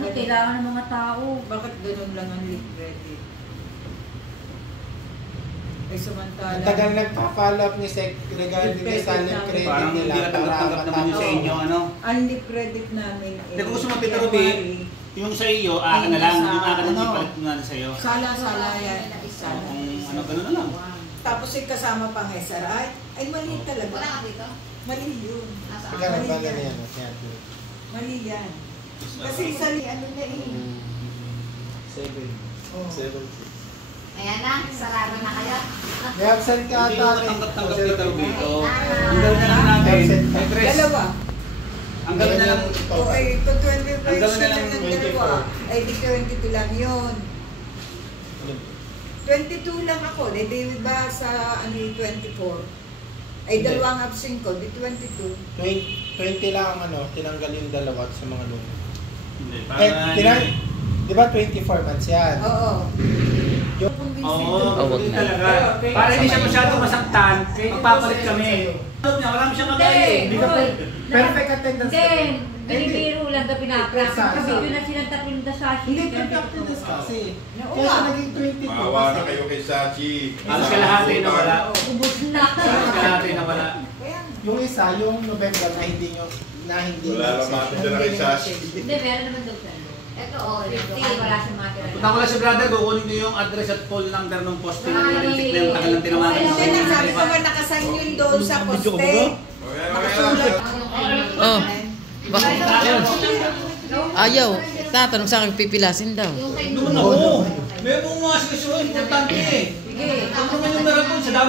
gamit, kailangan ng mga tao. Bakit ganun lang ang lead credit? Ay samantala. Ang tagal nagpa-follow up ni Sec regarding sa silent credit parang nila. hindi katanggap-tanggap naman yung sa inyo, ano? Ang lead credit namin Hindi ko gusto mapita, Ruby. Yung sa iyo, akin na lang. Yung akin na ipalit mo natin sa iyo. Sala-sala yan. Kung ano, gano'n na lang. Tapos yung kasama pang SRI, ay mali talaga. Wala ka dito? Mali yun. Magkano ba ganyan? Mali yan. Kasi sa ano na eh. 7. Oh. 7. Ayan na, sarado na kayo. May absent ka Hindi ata. ko katanggap-tanggap dito, Ruby. Ang gawin na lang natin. Dalawa. Ang gawin na lang. O ay, ito 25 Ang gawin na sila lang ng dalawa. Ay, di 22 lang yun. 22 lang ako. Eh, di ba sa ano yung 24? Ay, dalawang absent ko. Di 22. 20 lang ang ano, tinanggal yung dalawa sa mga luma. Hindi, Di ba 24 months yan? Oo. Yung Oo, hindi talaga. Para hindi siya masyado masaktan, magpapalit kami. Wala mo siyang magaling. perfect attendance. Then, binibiro lang na pinapractice. Kabidyo na silang tatlong dasashi. Hindi perfect attendance kasi. Kaya siya naging 22. Maawa na kayo kay Sachi. Halos kalahati na wala. Ubus na. Halos kalahati na wala. Yung isa, yung November na hindi nyo, na hindi Wala lang matitira kay Sachi. Hindi, meron naman daw sa Ito, oh, ito. wala siyang matira. Punta ko lang si brother, kukunin niyo yung address at phone number ng poste ng yung tagal ng tinawagan Kasi ko. nasabi ko nga nakasign yun doon sa poste. Nakasulat. Oh. Bakit? Ayaw. Tatanong sa akin, pipilasin daw. Doon ako. May mga mga importante eh. Sige, kung naman yung narapon sa